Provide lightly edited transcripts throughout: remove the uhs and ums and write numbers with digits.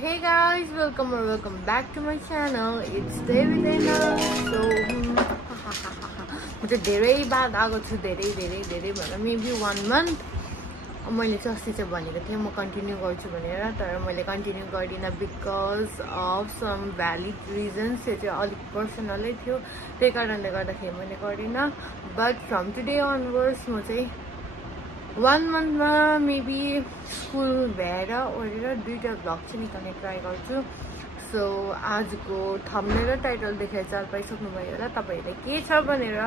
hey guys, welcome back to my channel. It's David Anna. So म चाहिँ धेरै बाद आएको छु, धेरै भन्दा maybe 1 month. मैले चाहिँ अस्ति चाहिँ भनेको थिएँ म कन्टिन्यू गर्छु भनेर, तर मैले कन्टिन्यू गर्दिनँ because of some valid reasons. त्यो चाहिँ अलिक पर्सनलै थियो, त्यही कारणले गर्दाखेरि मैले गर्दिनँ. बट फ्रम टुडे अनवर्ड्स म चाहिँ 1 मन्थमा मेबी स्कुल भएर ओरेर 2टा भ्लग चाहिँ निकाल्ने ट्राई गर्छु. सो आजको थम्बनेल र टाइटल देखेर चाल पाइसक्नुभयो होला तपाईँहरूले के छ भनेर.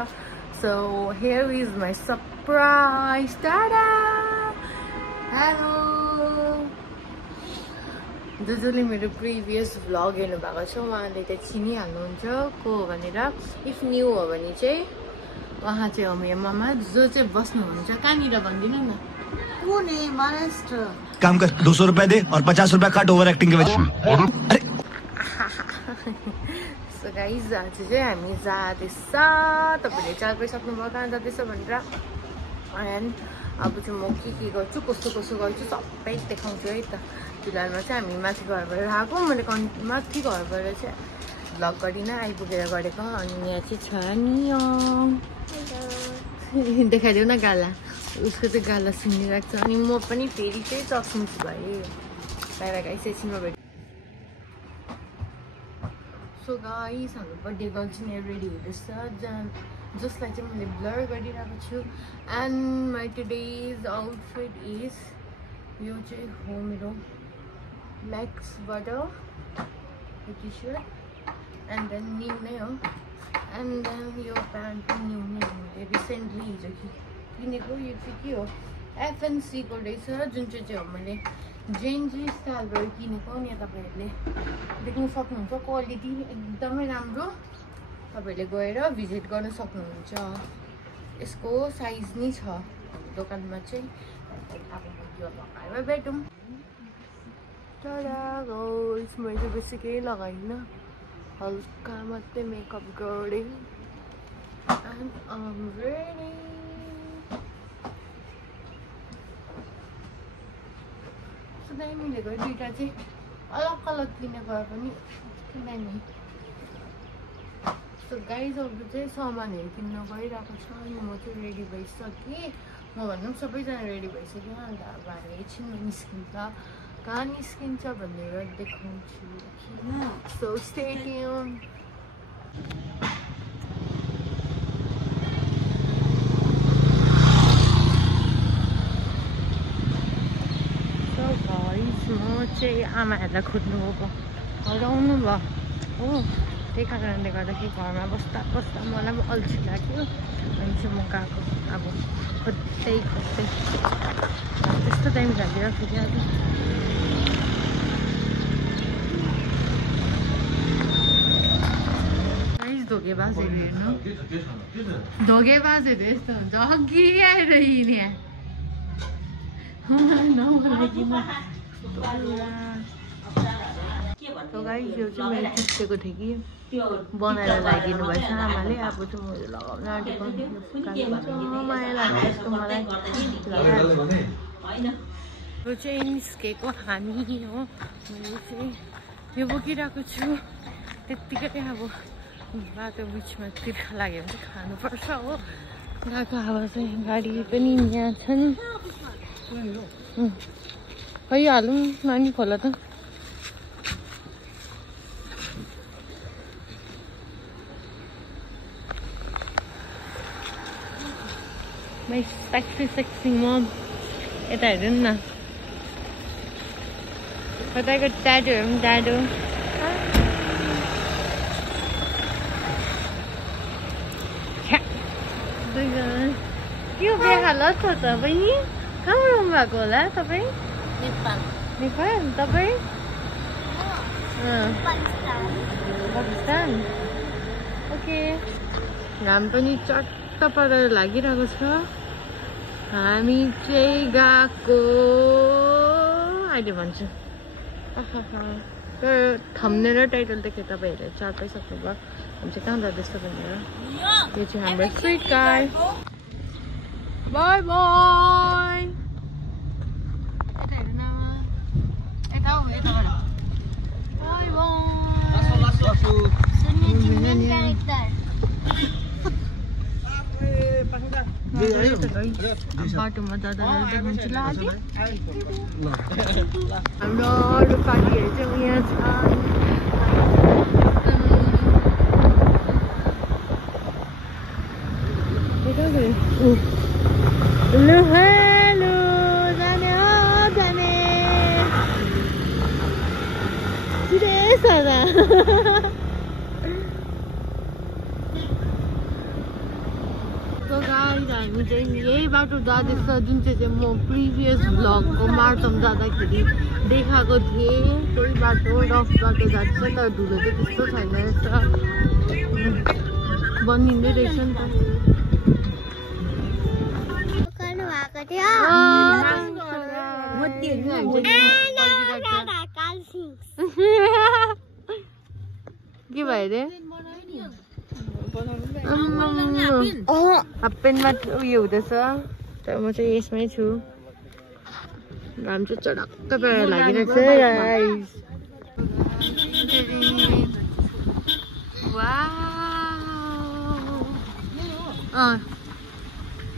So here is my surprise. टाडा! हेलो! जसले मेरो प्रिभियस भ्लग हेर्नु भएको छ उहाँले चाहिँ चिनिहाल्नुहुन्छ को हो भनेर. इफ न्यू हो भने चाहिँ वहाँ चाहिँ हो मेरो मामा जो चाहिँ बस्नुहुन्छ कहाँनिर भनिदिनु न. पुणे महाराष्ट्र. काम कर 200 रुपए दे और 50 रुपए काट ओवर एक्टिंग के वजह. सो गाइज आज चाहिँ हामी जाँदैछ. तपाईँले चाल पाइसक्नुभयो कहाँ जाँदैछ भनेर. एन्ड अब चाहिँ म के गर्छु कस्तो गर्छु सबै देखाउँछु है त. फिलहालमा चाहिँ हामी माथि घरबाट आएको. मैले माथि घरबाट चाहिँ भ्लग गरिनँ, आइपुगेर गरेको. अनि यहाँ चाहिँ छ नि देखाइदेऊ न गाला. उसको चाहिँ गाला सुनिरहेको छ. अनि म पनि फेरि चाहिँ चक्मुच भएँ. बाहिर गाइस एकछिनमा भेट. सो गाइस हाम्रो बर्थडे गर्ल चाहिँ यहाँ रेडी हुँदैछ जसलाई चाहिँ मैले ब्लर गरिरहेको छु. And my today's outfit is यो चाहिँ हो मेरो ब्ल्याक्सबाट T shirt and then new नै हो. एन्ड देन यो प्यान्ट पनि न्यू नै हो. रिसेन्टली हिजो किनेको. यो चाहिँ के हो एफएनसीको रहेछ, जुन चाहिँ हो मैले जेन्जी स्टाइलबाट किनेको. अनि तपाईँहरूले देख्न सक्नुहुन्छ क्वालिटी एकदमै राम्रो. तपाईँहरूले गएर भिजिट गर्न सक्नुहुन्छ. यसको साइज नै छ दोकानमा चाहिँ. अब यो लगाएर भेटौँ. टाढा गाइस मैले बेसी केही लगाइनँ, हल्का मात्रै मेकअप गरेँ. And I'm ready. दाइमीले गयो 2टा चाहिँ अलग किनेर गए पनि दाइमी. सो गाइज अब चाहिँ सामानहरू किन्न गइरहेको छ. अनि म चाहिँ रेडी भइसकेँ. म भनौँ सबैजना रेडी भइसक्यो. अन्त अब हामी एकछिनमा निस्किन्छ. कहाँ निस्किन्छ भनेर देखाउँछु. So stay tuned. म चाहिँ आमाहरूलाई खोज्नु गएको, हराउनु भयो हो. त्यही कारणले गर्दाखेरि घरमा बस्दा मलाई पनि अल्छी लाग्यो. अनि चाहिँ म गएको अब खोज्दै त्यस्तो टाइम लाग्यो फेरि. अब धोकेबाजहरू हेर्नु, धोकेबाजहरू यस्तो हुन्छ. अघि आएर हिँड्या गाइस. यो चाहिँ मैले चुच्चेको थिएँ कि बनाएर लगाइदिनु भएछ आमाले. अब चाहिँ मैले लगाउन आँटेको. माया लाग्छ यसको मलाई. यो चाहिँ निस्केको हामी हो. मैले चाहिँ यो बोकिरहेको छु. त्यत्तिकै अब बाटो बिचमा तिर्खा लाग्यो भने चाहिँ खानुपर्छ हो. गएको अब चाहिँ गाडी पनि यहाँ छन्. भइहालौँ नानी खोला त. My sexy mom. यता हेर्नु न कताको दाजुहरू पनि दाजु. के बिहा लस हो त बहिनी? कहाँ आउनु भएको होला तपाईँ? नेपाल. तपाईँ? पाकिस्तान. ओके. घाम पनि चट्ट परेर लागिरहेको छ. हामी चाहिँ गएको अहिले भन्छु. तर थम्बनेल र टाइटल देखेर तपाईँहरूले चाल पाइसक्नुभयो हामी चाहिँ कहाँ जाँदैछ भनेर. यो चाहिँ हाम्रो स्विट कार. By by. यता हेर्नु न. यता हो यताबाट बाटोमा जाँदा देखाउँछु ल आज हाम्रो अरू पार्टीहरू चाहिँ यहाँ छ हेलो हेलो जाने हो जाने सदा हामी चाहिँ यही बाटो जाँदैछ जुन चाहिँ म प्रिभियस भ्लगको मार्तम जाँदाखेरि देखाएको थिएँ त्यही बाटो रफ बाटो जान्छ तर धुलो चाहिँ त्यस्तो छैन रहेछ बनिँदै रहेछ नि त के भयो रे हाफ प्यान्टमा उयो हुँदैछ तर म चाहिँ यसमै छु घाम चाहिँ चडक्क पेर लागिरहेको छ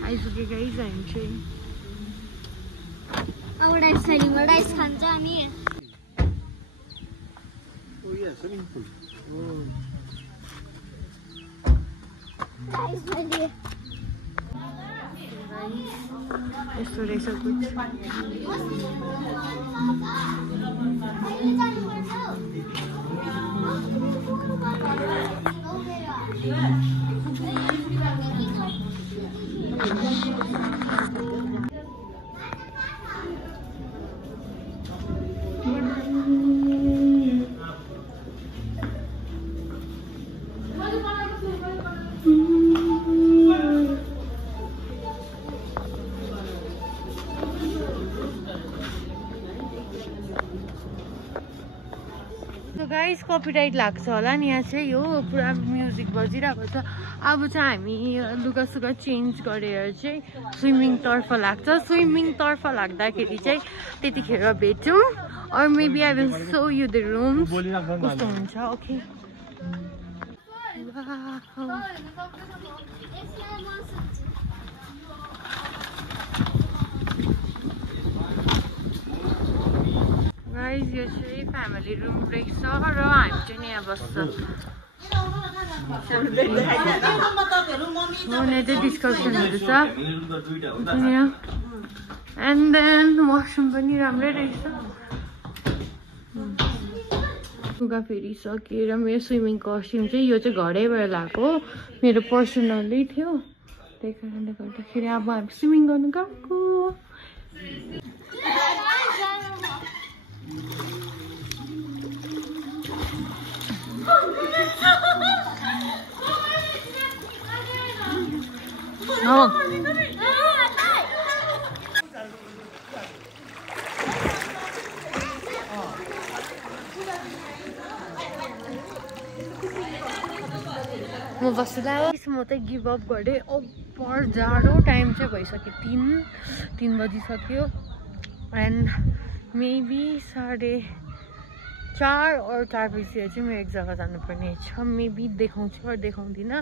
आइसकेको है हामी चाहिँ अब राइस खान्छ अनि यस्तो रहेछ कुछ गाइस कपिराइट लाग्छ होला नि यहाँ चाहिँ यो पुरा म्युजिक बजिरहेको छ अब चाहिँ हामी लुगासुगा चेन्ज गरेर चाहिँ स्विमिङतर्फ लाग्छ स्विमिङतर्फ लाग्दाखेरि चाहिँ त्यतिखेर भेटौँ और maybe I will so you the rooms कस्तो हुन्छ ओके गाइस यो चाहिँ फ्यामिली रुम रहेछ र हामी चाहिँ यहाँ बस्छ डिस्कसन हुँदैछ एन्ड देन वासरुम पनि राम्रै रहेछ लुगा फेरिसकेर मेरो स्विमिङ कस्ट्युम चाहिँ यो चाहिँ घरैबाट लगाएको मेरो पर्सनलै थियो त्यही कारणले गर्दाखेरि अब हामी स्विमिङ गर्नु गएको म बस्दा म त गिभ अप गरेँ ओभर जाडो टाइम चाहिँ भइसक्यो 3 बजिसक्यो एन्ड मेबी 4:30 और 4 बजीतिर चाहिँ म एक जग्गा जानुपर्ने छ मेबी देखाउँछु और देखाउँदिनँ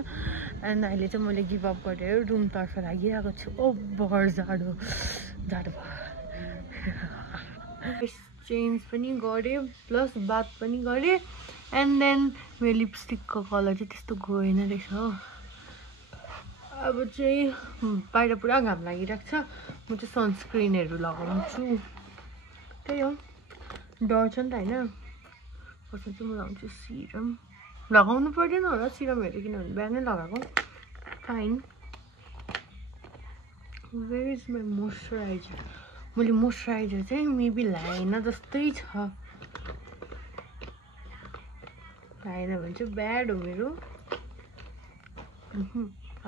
एन्ड अहिले चाहिँ मैले गिभ अप गरेर रुमतर्फ लागिरहेको छु ओभर जाडो चेन्ज पनि गरेँ प्लस बात पनि गरेँ एन्ड देन मेरो लिपस्टिकको कलर चाहिँ त्यस्तो गएन रहेछ हो अब चाहिँ बाहिर पुरा घाम लागिरहेको छ म चाहिँ सनस्क्रिनहरू लगाउँछु त्यही हो डर छ नि त होइन कसमा चाहिँ म लगाउँछु सिरम लगाउनु पर्दैन होला सिरमहरू किनभने बिहानै लगाएको fine where is my moisturiser मैले मोइस्चराइजर चाहिँ मेबी लाएन जस्तै छ लाएन भने चाहिँ ब्याड हो मेरो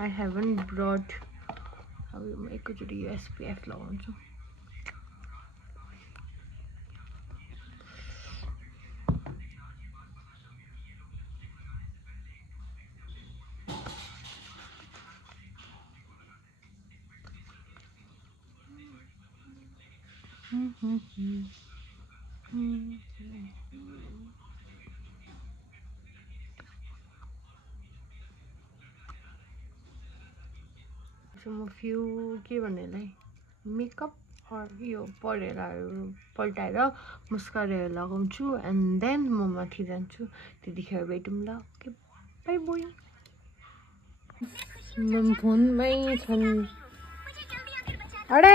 आई हेभन ब्रड अब म एकैचोटि यो एसपिएफ लगाउँछु म फ्यु के भन्नेलाई मेकअप यो परेलाहरू पल्टाएर मस्काराहरू लगाउँछु एन्ड देन म माथि जान्छु त्यतिखेर भेटौँ ल ओके बाई बाई फोनमै छन् अरे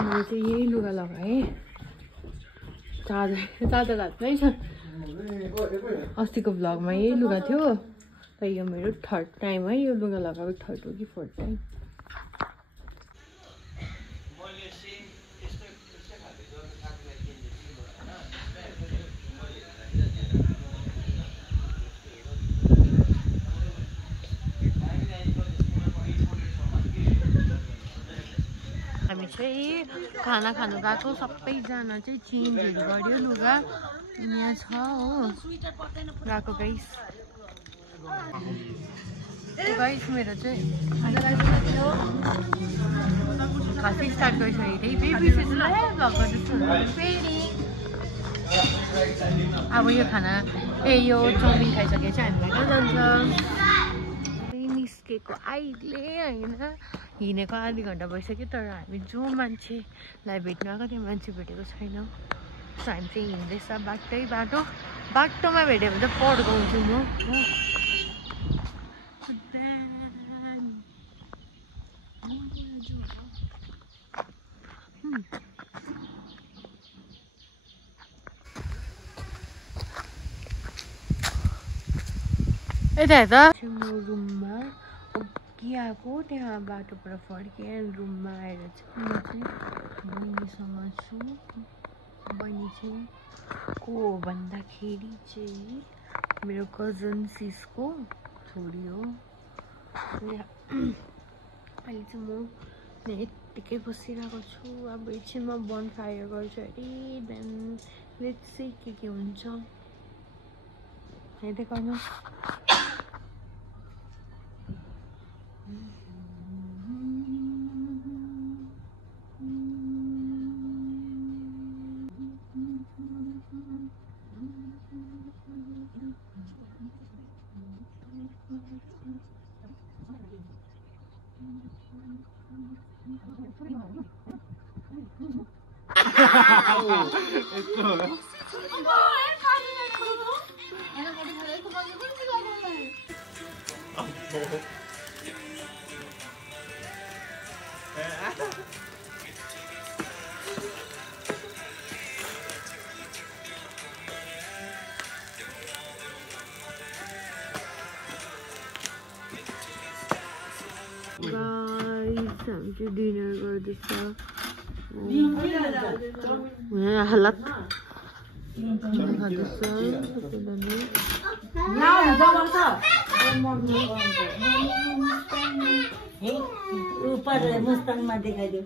मैले चाहिँ यही लुगा लगाएँ चादर हातमै छ अस्तिको भ्लगमा यही लुगा थियो र यो मेरो थर्ड टाइम है यो लुगा लगाएको थर्ड हो कि फोर्थ टाइम हामी चाहिँ खाना खानु गएको सबैजना चाहिँ चेन्जहरू गर्यो लुगा यहाँ छ हो गएको गाइस मेरो चाहिँ खासै स्टार्ट गरिसकेको थिएँ अब यो खाना यो चाउमिन खाइसकेपछि हामीलाई कहाँ जान्छ निस्केको अहिले होइन हिँडेको आधी घन्टा भइसक्यो तर हामी जो मान्छेलाई भेट्न आएको त्यो मान्छे भेटेको छैनौँ सो हामी चाहिँ हिँड्दैछ बाटोमा भेट्यो भने चाहिँ पड्काउँछु म यता हेर्दा म रुममा अघि आएको त्यहाँ बाटोबाट फर्केँ रुममा आएर चाहिँ म चाहिँ बहिनीसँग छु बहिनी चाहिँ को हो भन्दाखेरि चाहिँ मेरो कजन सिसको छोरी हो अहिले चाहिँ म यत्तिकै बसिरहेको छु अब एकछिनमा बनफायर गर्छु अरे देन लेट्स सी के हुन्छ हेर्दै गर्नु हामी डिनर गर्दैछ हालत ऊपर मुस्ताङमा देखाइदियो